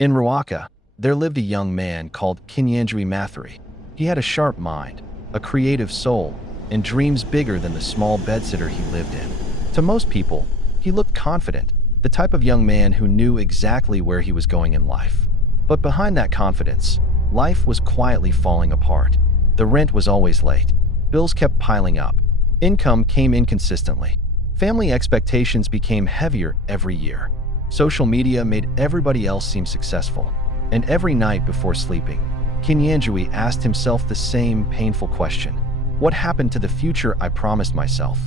In Ruaka, there lived a young man called Kinyanjui Matheri. He had a sharp mind, a creative soul, and dreams bigger than the small bedsitter he lived in. To most people, he looked confident, the type of young man who knew exactly where he was going in life. But behind that confidence, life was quietly falling apart. The rent was always late. Bills kept piling up. Income came inconsistently. Family expectations became heavier every year. Social media made everybody else seem successful. And every night before sleeping, Kinyanjui asked himself the same painful question. What happened to the future I promised myself?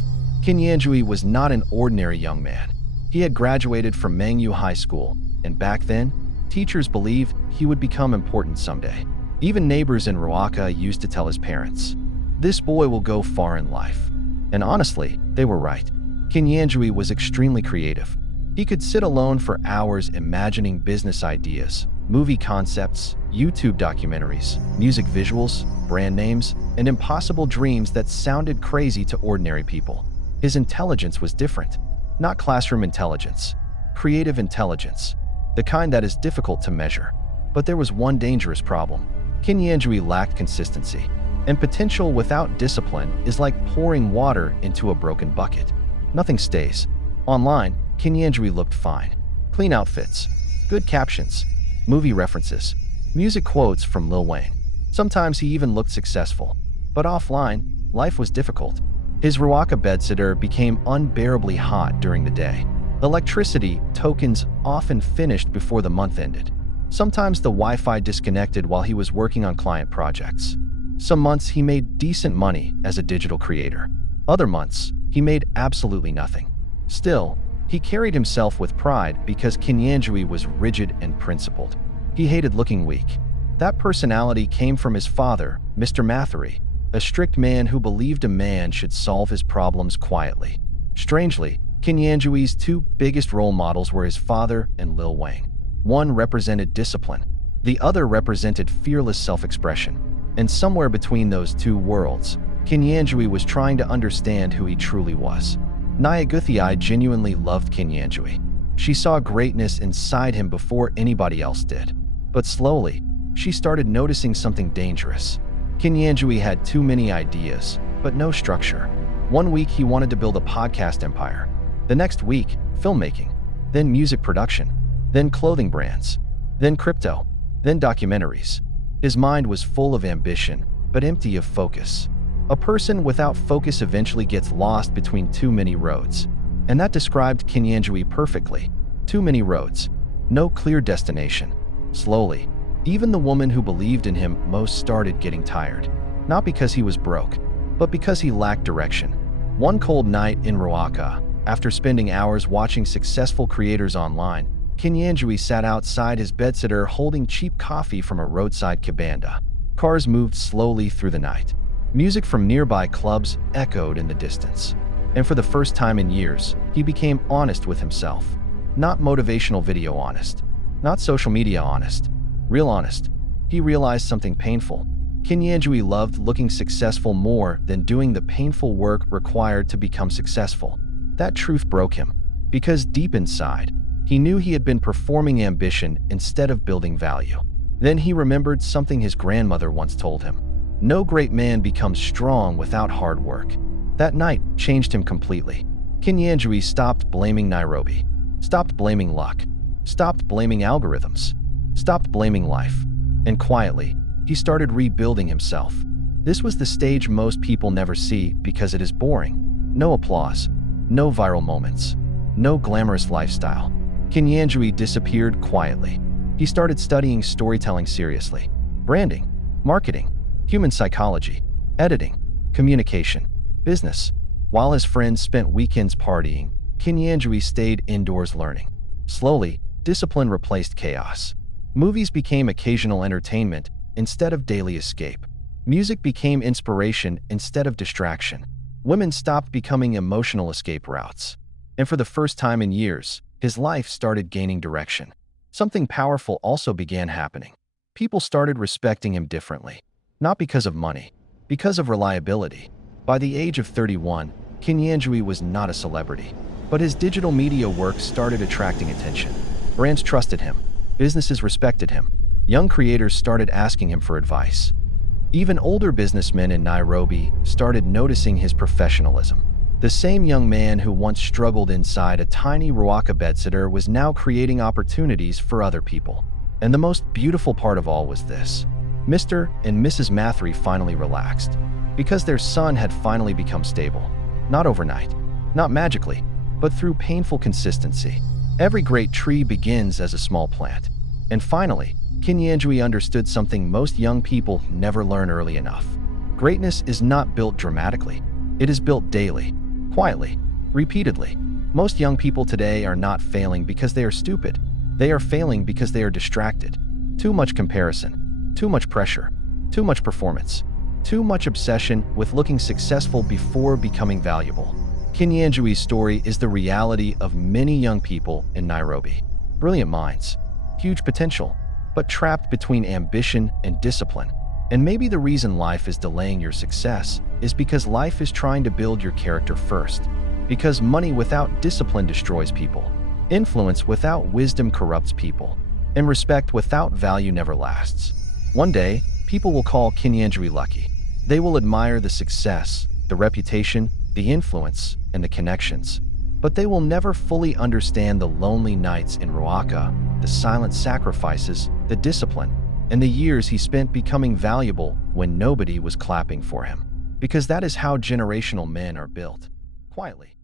Kinyanjui was not an ordinary young man. He had graduated from Mangyu High School, and back then, teachers believed he would become important someday. Even neighbors in Ruaka used to tell his parents, "This boy will go far in life." And honestly, they were right. Kinyanjui was extremely creative. He could sit alone for hours imagining business ideas, movie concepts, YouTube documentaries, music visuals, brand names, and impossible dreams that sounded crazy to ordinary people. His intelligence was different. Not classroom intelligence, creative intelligence, the kind that is difficult to measure. But there was one dangerous problem. Kinyanjui lacked consistency, and potential without discipline is like pouring water into a broken bucket. Nothing stays. Online, Kinyanjui looked fine. Clean outfits, good captions, movie references, music quotes from Lil Wayne. Sometimes he even looked successful. But offline, life was difficult. His Ruaka bedsitter became unbearably hot during the day. Electricity tokens often finished before the month ended. Sometimes the Wi-Fi disconnected while he was working on client projects. Some months he made decent money as a digital creator. Other months, he made absolutely nothing. Still, he carried himself with pride because Kinyanjui was rigid and principled. He hated looking weak. That personality came from his father, Mr. Matheri, a strict man who believed a man should solve his problems quietly. Strangely, Kinyanjui's two biggest role models were his father and Lil Wayne. One represented discipline, the other represented fearless self-expression. And somewhere between those two worlds, Kinyanjui was trying to understand who he truly was. Nairobi genuinely loved Kinyanjui. She saw greatness inside him before anybody else did. But slowly, she started noticing something dangerous. Kinyanjui had too many ideas, but no structure. One week he wanted to build a podcast empire. The next week, filmmaking. Then music production. Then clothing brands. Then crypto. Then documentaries. His mind was full of ambition, but empty of focus. A person without focus eventually gets lost between too many roads. And that described Kinyanjui perfectly. Too many roads. No clear destination. Slowly, even the woman who believed in him most started getting tired. Not because he was broke, but because he lacked direction. One cold night in Ruaka, after spending hours watching successful creators online, Kinyanjui sat outside his bedsitter holding cheap coffee from a roadside cabana. Cars moved slowly through the night. Music from nearby clubs echoed in the distance. And for the first time in years, he became honest with himself. Not motivational video honest. Not social media honest. Real honest. He realized something painful. Kinyanjui loved looking successful more than doing the painful work required to become successful. That truth broke him. Because deep inside, he knew he had been performing ambition instead of building value. Then he remembered something his grandmother once told him. No great man becomes strong without hard work. That night changed him completely. Kinyanjui stopped blaming Nairobi. Stopped blaming luck. Stopped blaming algorithms. Stopped blaming life. And quietly, he started rebuilding himself. This was the stage most people never see because it is boring. No applause. No viral moments. No glamorous lifestyle. Kinyanjui disappeared quietly. He started studying storytelling seriously. Branding, marketing, human psychology, editing, communication, business. While his friends spent weekends partying, Kinyanjui stayed indoors learning. Slowly, discipline replaced chaos. Movies became occasional entertainment instead of daily escape. Music became inspiration instead of distraction. Women stopped becoming emotional escape routes. And for the first time in years, his life started gaining direction. Something powerful also began happening. People started respecting him differently. Not because of money, because of reliability. By the age of 31, Kinyanjui was not a celebrity, but his digital media work started attracting attention. Brands trusted him. Businesses respected him. Young creators started asking him for advice. Even older businessmen in Nairobi started noticing his professionalism. The same young man who once struggled inside a tiny Ruaka bedsitter was now creating opportunities for other people. And the most beautiful part of all was this. Mr. and Mrs. Matheri finally relaxed, because their son had finally become stable. Not overnight, not magically, but through painful consistency. Every great tree begins as a small plant. And finally, Kinyanjui understood something most young people never learn early enough. Greatness is not built dramatically. It is built daily, quietly, repeatedly. Most young people today are not failing because they are stupid. They are failing because they are distracted. Too much comparison, too much pressure, too much performance, too much obsession with looking successful before becoming valuable. Kinyanjui's story is the reality of many young people in Nairobi. Brilliant minds, huge potential, but trapped between ambition and discipline. And maybe the reason life is delaying your success is because life is trying to build your character first. Because money without discipline destroys people. Influence without wisdom corrupts people. And respect without value never lasts. One day, people will call Kinyanjui lucky. They will admire the success, the reputation, the influence, and the connections. But they will never fully understand the lonely nights in Ruaka, the silent sacrifices, the discipline, and the years he spent becoming valuable when nobody was clapping for him. Because that is how generational men are built. Quietly.